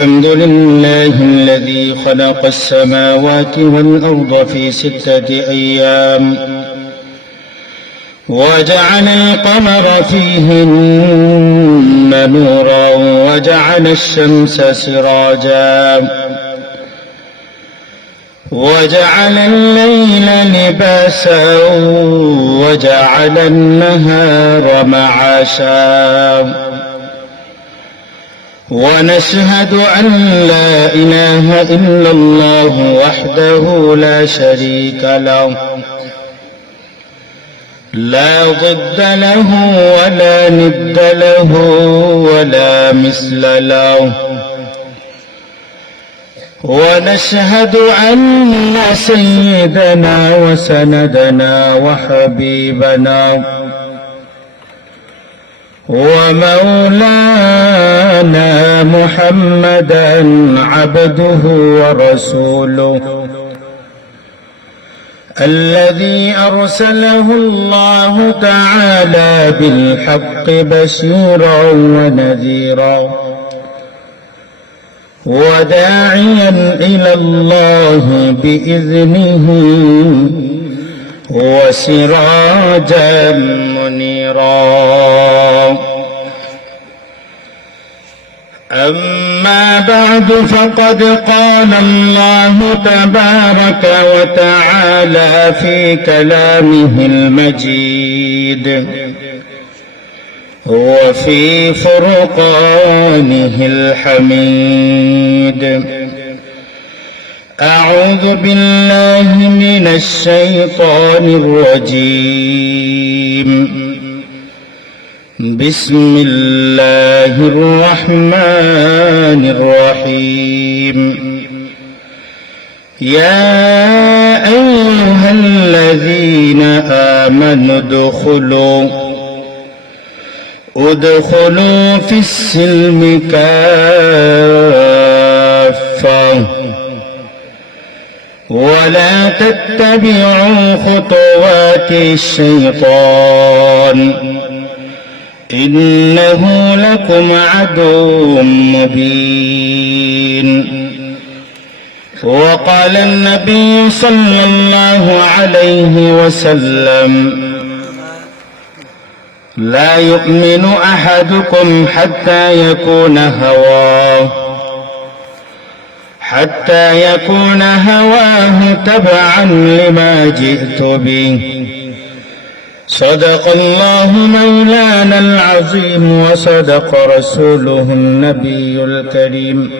الحمد لله الذي خلق السماوات والأرض في 6 أيام وجعل القمر فيهن نورا وجعل الشمس سراجا وجعل الليل لباسا وجعل النهار معاشا ونشهد أن لا إله إلا الله وحده لا شريك له لا ضد له ولا ند له ولا مثل له ونشهد أن سيدنا وسندنا وحبيبنا ومولانا محمدا عبده ورسوله الذي أرسله الله تعالى بالحق بشيرا ونذيرا وداعيا إلى الله بإذنه وسراجا منيرا أما بعد فقد قال الله تبارك وتعالى في كلامه المجيد وفي فرقانه الحميد أعوذ بالله من الشيطان الرجيم بسم الله الرحمن الرحيم يا أيها الذين آمنوا ادخلوا في السلم كافة ولا تتبعوا خطوات الشيطان إنه لكم عدو مبين وقال النبي صلى الله عليه وسلم لا يؤمن أحدكم حتى يكون هواه تبعا لما جئت به صدق الله مولانا العظيم وصدق رسوله النبي الكريم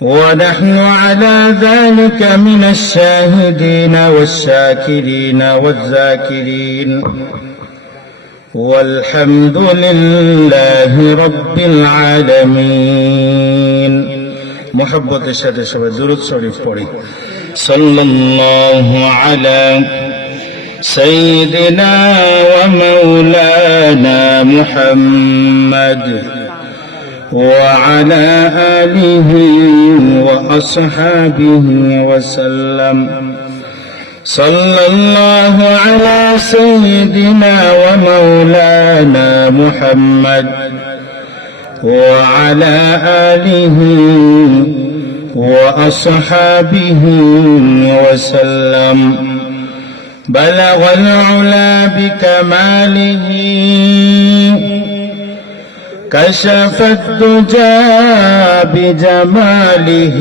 ونحن على ذلك من الشاهدين والشاكرين والذاكرين والحمد لله رب العالمين محبت الشهد شبه درود شريف پڑھی صلى الله على سيدنا ومولانا محمد وعلى آله وأصحابه وسلم صلى الله على سيدنا ومولانا محمد وعلى آله وأصحابه وسلم بلغ العلا بكماله كشف الدجى بجماله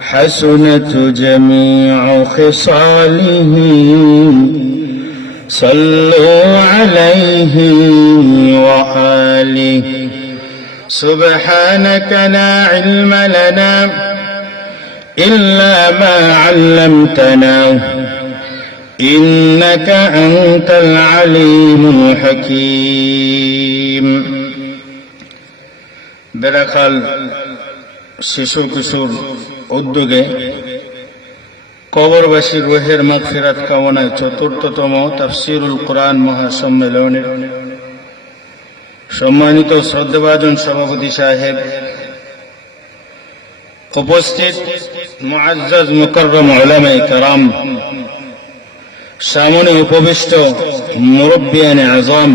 حسنت جميع خصاله صلوا عليه وآله سبحانك لا علم لنا إلا ما علمتنا إنك أنت العليم الحكيم বেড়াখাল শিশু কিশোর উদ্যোগে কবরবাসী রুহের মাগফিরাত কামনায় ৪র্থতম তাফসীরুল কোরআন মহাসম্মেলনের সম্মানিত শ্রদ্ধাভাজন সভাপতি সাহেব, উপস্থিত মুআজ্জাজ মুকাররম উলামায়ে কেরাম, সামনে উপবিষ্ট মুরব্বিয়ানে আযম,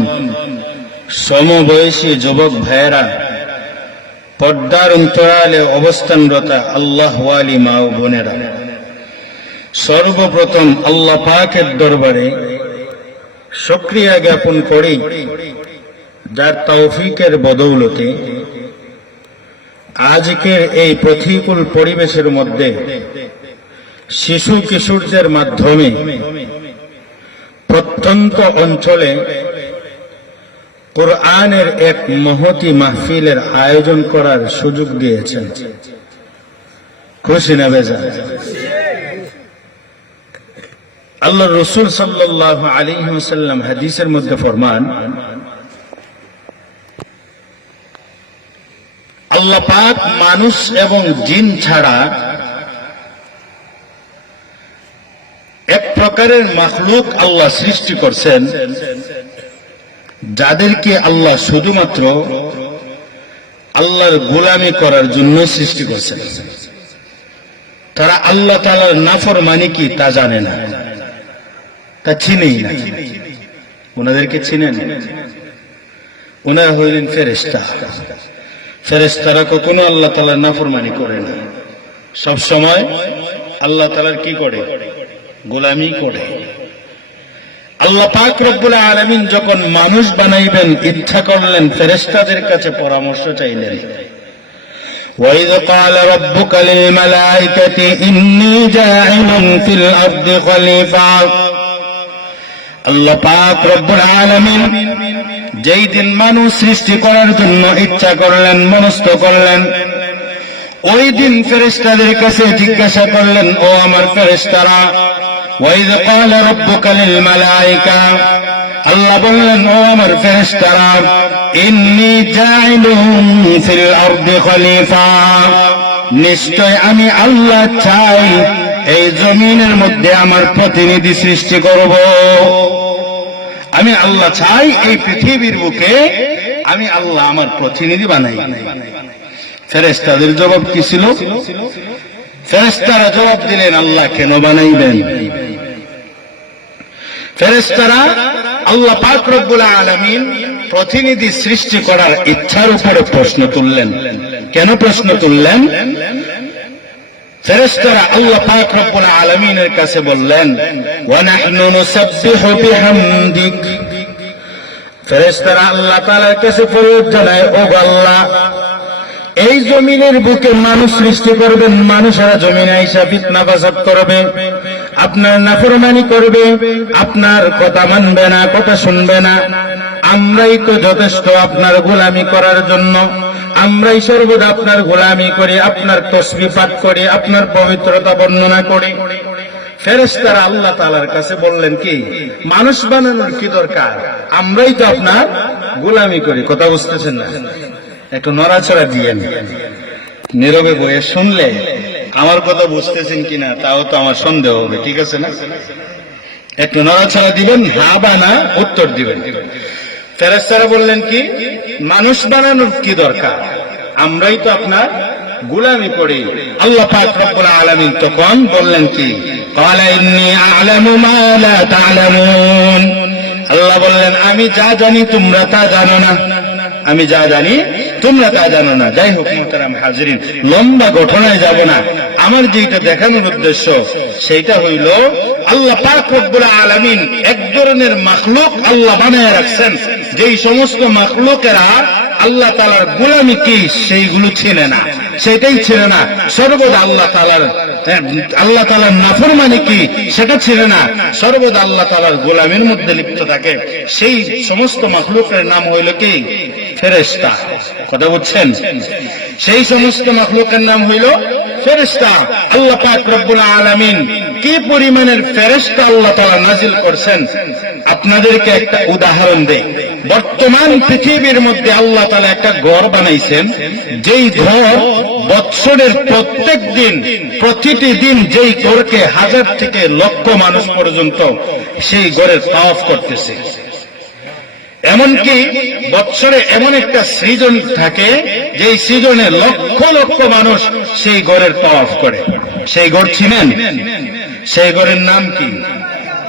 সমবয়সী যুবক ভাইয়েরা, পর্দার অন্তরালে অবস্থানরত আল্লাহওয়ালি মা ও বোনেরা, সর্বপ্রথম আল্লাহ পাকের দরবারে শুকরিয়া জ্ঞাপন করি, যার তৌফিকের বদৌলতে আজকের এই প্রতিকূল পরিবেশের মধ্যে শিশু কিশোরদের মাধ্যমে প্রত্যন্ত অঞ্চলে কোরআনের এক মহতী মাহফিলের আয়োজন করার সুযোগ দিয়েছেন। খুশি না বেজার? আল্লাহ রসুল সাল্লাল্লাহু আলাইহি ওয়াসাল্লাম হাদিসের মধ্যে ফরমান, আল্লাহ পাক মানুষ এবং জিন ছাড়া এক প্রকারের মাখলুক আল্লাহ সৃষ্টি করছেন, যাদেরকে আল্লাহ শুধুমাত্র আল্লাহর গোলামি করার জন্য সৃষ্টি করছেন। তারা আল্লাহ তাআলার নাফরমানি কি তা জানে না, তা চিনেই না। ওনাদেরকে চিনেন? ওনারা হইলেন ফেরেশতা। ফেরেশতারা কখনো আল্লাহ তাআলার নাফরমানি করে না, সব সময় আল্লাহ তাআলার কি করে? গোলামি করে। আল্লাহ পাক রব্বুল আলামিন যখন মানুষ বানাইবেন ইচ্ছা করলেন, ফেরেশতাদের কাছে পরামর্শ চাইলেন। وَإِذْ قَالَ رَبُّكَ لِلْمَلَائِكَةِ إِنِّي جَاعِلٌ فِي الْأَرْضِ خَلِيفَةً। আল্লাহ পাক রব্বুল আলামিন যেই দিন মানুষ সৃষ্টি করার জন্য ইচ্ছা করলেন, মনস্থ করলেন, ওই দিন ফেরেশতাদের কাছে জিজ্ঞাসা করলেন, ও আমার ফেরেশতারা, وَإِذْ قَالَ رَبُّكَ لِلْمَلَائِكَةِ, আল্লাহ বললেন, ও আমার ফেরেশতারা, ইন্নী জাইলুন ফিল আরদি খলিফা, নিশ্চয় আমি আল্লাহ চাই এই জমিনের মধ্যে আমার প্রতিনিধি সৃষ্টি করব। আমি আল্লাহ চাই এই পৃথিবীর বুকে আমি আল্লাহ আমার প্রতিনিধি বানাই। ফেরেশতাদের জবাব কি ছিল? ফেরেশতারা জবাব দিলেন, আল্লাহ কেন বানাইবেন? ফেরেশতারা আল্লাহ পাক রব্বুল আলামিন প্রতিনিধি সৃষ্টি করার ইচ্ছার উপরে প্রশ্ন তুললেন। কেন প্রশ্ন তুললেন? ফেরেশতারা আল্লাহ পাক রব্বুল আলামিনের কাছে বললেন, ওয়া নাহনু নুসাব্বিহু বিহামদিক। ফেরেশতারা আল্লাহ তাআলার কাছে ফরিয়াদ জানায়, ও আল্লাহ, এই জমিনের বুকে মানুষ সৃষ্টি করবেন, মানুষেরা জমিনে আইসা ফিতনা ফাসাদ করবে, আপনার নাফরমানি করবে, আপনার কথা মানবে না, কথা শুনবে না। আমরাই তো যথেষ্ট আপনার গোলামি করার জন্য। আমরাই সর্বদা আপনার গোলামি করি, আপনার তসবিহ পাঠ করি, আপনার পবিত্রতা বর্ণনা করি। ফেরেশতারা আল্লাহ তাআলার কাছে বললেন, কি মানুষ বানানোর কি দরকার? আমরাই তো আপনার গোলামি করি। কথা বুঝতেছেন না? একটু নড়াচড়া দিয়েন, নীরবে বয়ে শুনলে আমার কথা বুঝতেছেন কিনা তাও তো আমার সন্দেহ হবে। ঠিক আছে না? একটু নড়াচড়া দিবেন, হা বা না উত্তর দিবেন। ফেরেশতারা বললেন, কি মানুষ বানানোর কি দরকার? আমরাই তো আপনার গোলামি করি। আল্লাহ পাক রব্বুল আলামিন তখন বললেন, কি ক্বালা ইন্নী আ'লামু মা লা তা'লামুন। আল্লাহ বললেন, আমি যা জানি তোমরা তা জানো না। আমি যা জানি তোমরা তা জানো না। যাই হোক মুহতারাম হাজিরিন, লম্বা ঘটনায় যাব না। আমার যেটা দেখানোর উদ্দেশ্য সেইটা হইল, আল্লাহ পাক রব্বুল আলামিন এক ধরনের মাখলুক আল্লাহ বানায় রাখছেন, যেই সমস্ত মাখলুকেরা আল্লাহ তাআলার গোলামি কি সেইগুলো ছেলে না, সেটাই ছেলে না। সর্বদা আল্লাহ তাআলার নাফরমানি কি সেটা ছেলে না, সর্বদা আল্লাহ তাআলার গোলামির মধ্যে লিপ্ত থাকে। সেই সমস্ত মাখলুকের নাম হইল কি? ফেরেশতা। কথা বুঝছেন? সেই সমস্ত মাখলুকের নাম হইল ফেরেশতা। আল্লাহ পাক রব্বুল আলামিন কি পরিমাণের ফেরেশতা আল্লাহ তাআলা নাজিল করছেন, আপনাদেরকে একটা উদাহরণ দেই। বর্তমান পৃথিবীর মধ্যে আল্লাহ তাআলা একটা ঘর বানাইছেন, যেই ঘর বৎসরের প্রত্যেক দিন, প্রতিটি দিন যেই ঘরকে হাজার থেকে লক্ষ মানুষ পর্যন্ত সেই ঘরের তাওয়াফ করতেছে। এমনকি বৎসরে এমন একটা সৃজন থাকে, যেই সৃজনে লক্ষ লক্ষ মানুষ সেই ঘরের তাওয়াফ করে। সেই ঘর চিনেন? সেই ঘরের নাম কি?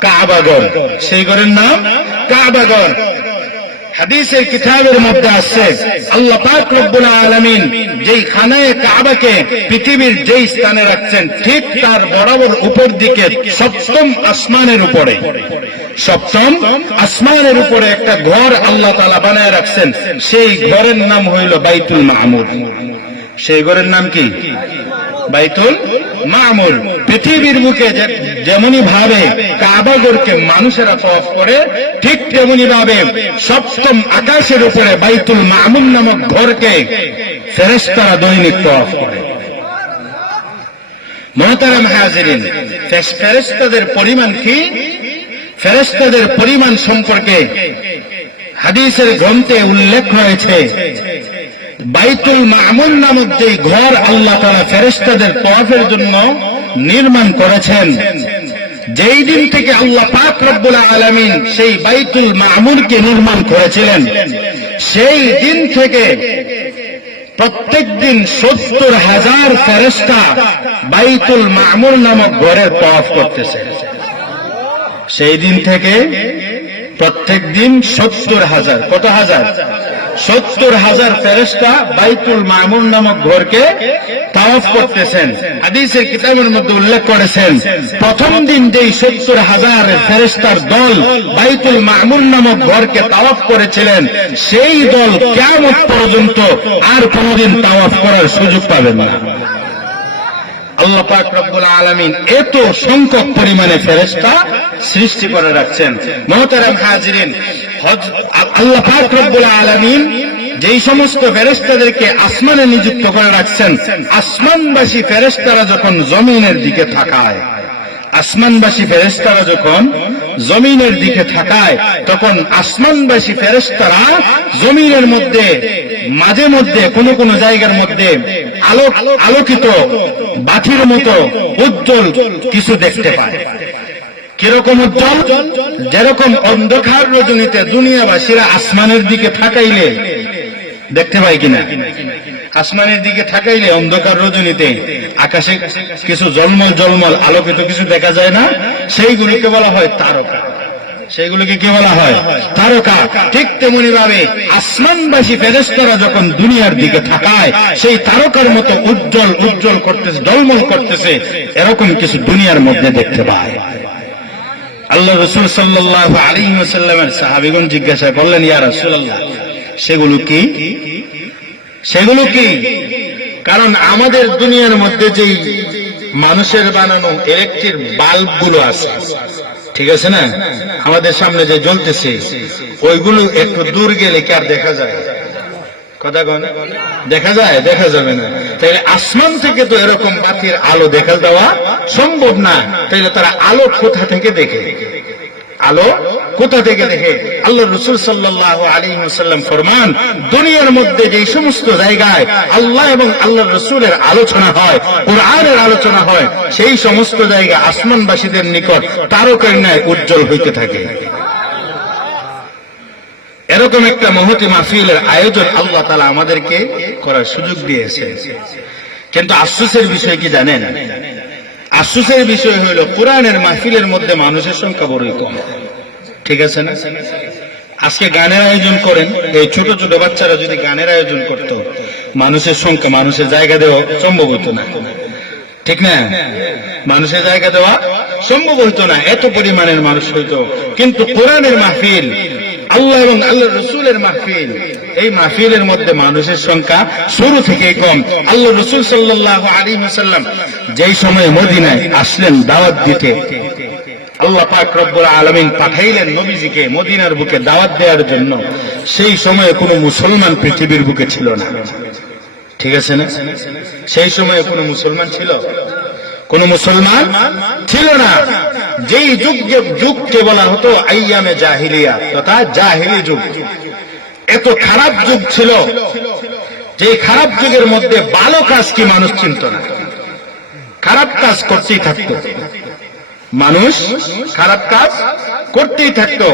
কাবাগর। সেই ঘরের নাম কাবাগর। হাদিসের কিতাবের মধ্যে আছে আল্লাহ পাক রব্বুল আলামিন যেই খানায়ে কাবাকে পৃথিবীর যেই স্থানে রাখছেন ঠিক তার বরাবর উপর দিকে সপ্তম আসমানের উপরে একটা ঘর আল্লাহ তাআলা বানায় রাখছেন। সেই ঘরের নাম হইল বাইতুল মামুর। সেই ঘরের নাম কি? বাইতুল মামুর। পৃথিবীর বুকে যেমনি ভাবে কাবা ঘরকে মানুষেরা তওয়াফ করে, ঠিক তেমনি ভাবে সপ্তম আকাশের উপরে বাইতুল মামুর নামক ঘরকে ফেরেশতারা দৈনিক তওয়াফ করে। মুহতারাম হাজিরিন, ফেরেশতাদের পরিমাণ কি? ফেরেশতাদের পরিমাণ সম্পর্কে হাদিসের গ্রন্থে উল্লেখ হয়েছে, বাইতুল মামুর নামক যে ঘর আল্লাহ তাআলা ফেরেশতাদের তওয়াফের জন্য নির্মাণ করেছেন, যেই দিন থেকে আল্লাহ পাক রব্বুল আলামিন সেই বাইতুল মামুরকে নির্মাণ করেছিলেন, সেই দিন থেকে প্রত্যেক দিন 70,000 ফেরেশতা বাইতুল মামুর নামক ঘরের তওয়াফ করতেছে। সেই দিন থেকে প্রত্যেক দিন 70,000, কত হাজার? 70,000 ফেরেশতা বাইতুল মামুর নামক ঘরকে তাওয়াফ করতেছেন। হাদিসের কিতাবের মধ্যে উল্লেখ করেছেন, প্রথম দিন যেই 70,000 ফেরেশতার দল বাইতুল মামুর নামক ঘরকে তাওয়াফ করেছিলেন, সেই দল কিয়ামত পর্যন্ত আর কোনদিন তাওয়াফ করার সুযোগ পাবেন না। আল্লাহ পাক রব্বুল আলামিন এত সংখ্যক পরিমাণে ফেরেশতা সৃষ্টি করে রাখছেন। মুহতারাম হাজিরিন, আল্লাহ পাক রব্বুল আলামিন যেই সমস্ত ফেরেশতাদেরকে আসমানে নিযুক্ত করে রাখছেন, আসমানবাসী ফেরেশতারা যখন জমিনের দিকে তাকায়, আসমানবাসী ফেরেশতারা যখন জমিনের দিকে তাকায়, তখন আসমানবাসী ফেরেশতারা জমিনের মধ্যে মাঝে মধ্যে কোন জায়গার মধ্যে আলোকিত বাতির মতো উজ্জ্বল কিছু দেখতে পায়। কিরকম উজ্জ্বল? যেরকম অন্ধকার রজনীতে দুনিয়াবাসীরা আসমানের দিকে তাকাইলে দেখতে পায় কিনা? আসমানের দিকে তাকাইলে অন্ধকার রজনীতে আকাশে কিছু জলমল আলোকিত কিছু দেখা যায় না? সেইগুলিকে বলা হয় তারকা। সেইগুলোকে কি বলা হয়? তারকা। ঠিক তেমনি ভাবে আসমানবাসী ফেরেশতারা যখন দুনিয়ার দিকে তাকায়, সেই তারকার মতো উজ্জ্বল করতেছে, জলমল করতেছে, এরকম কিছু দুনিয়ার মধ্যে দেখতে পায়। আল্লাহ রাসূল সাল্লাল্লাহু আলাইহি ওয়াসাল্লামের সাহাবীগণ জিজ্ঞাসা করলেন, ইয়া রাসূলুল্লাহ, সেগুলো কি? সেগুলো কি? কারণ আমাদের দুনিয়ার মধ্যে যেই মানুষের বানানো ইলেকট্রিক বাল্ব গুলো আছে, ঠিক আছে না, আমাদের সামনে যে জ্বলতেছে, ওইগুলো একটু দূর গেলে কি আর দেখা যায়? কথা কন, দেখা যায়? দেখা যাবে না। তাইলে আসমান থেকে তো এরকম বাতির আলো দেখা দেওয়া সম্ভব না। তাইলে তারা আলো কোথা থেকে দেখে? আলো কোথা থেকে দেখে? আল্লাহ রাসূল সাল্লাল্লাহু আলাইহি ওয়াসাল্লাম ফরমান, দুনিয়ার মধ্যে যে সমস্ত জায়গায় আল্লাহ এবং আল্লাহর রাসূলের আলোচনা হয়, কোরআনের আলোচনা হয়, সেই সমস্ত জায়গা আসমানবাসীদের নিকট তারকার ন্যায় উজ্জ্বল হইতে থাকে। এরকম একটা মহতি মাহফিলের আয়োজন আল্লাহ তাআলা আমাদেরকে করার সুযোগ দিয়েছে। কিন্তু আফসোসের বিষয় কি জানেন? আফসোসের বিষয় হইল কোরআনের মাহফিলের মধ্যে মানুষের সংখ্যা বড়ই কম। ঠিক আছে না? আজকে গানের আয়োজন করেন, এই ছোট ছোট বাচ্চারা যদি গানের আয়োজন করত, মানুষের সংখ্যা, মানুষের জায়গা দেওয়া সম্ভব হতো না। ঠিক না? মানুষের জায়গা দেওয়া সম্ভব হতো না, এত পরিমাণের মানুষ হইতো। কিন্তু কোরআনের মাহফিল, আল্লাহ এবং আল্লাহর রাসূলের মাহফিল, এই মাহফিলের মধ্যে মানুষের সংখ্যা শুরু থেকেই কম। আল্লাহ রাসূল সাল্লাল্লাহু আলাইহি ওয়াসাল্লাম যেই সময় মদিনায় আসলেন দাওয়াত দিতে, আল্লাহ পাক রব্বুল আলামিন পাঠাইলেন নবীজিকে মদিনার বুকে দাওয়াত দেওয়ার জন্য। সেই সময়ে কোনো মুসলমান পৃথিবীর বুকে ছিল না। ঠিক আছে না? সেই সময়ে কোনো মুসলমান ছিল? কোন মুসলমান ছিল না। যেই যুগকে বলা হতো আইয়ামে জাহিলিয়া, তথা জাহিলি যুগ, এত খারাপ যুগ ছিল, যে খারাপ যুগের মধ্যে ভালো কাজ কি মানুষ চিনত না, খারাপ কাজ করতেই থাকতো, মানুষ খারাপ কাজ করতেই থাকতো।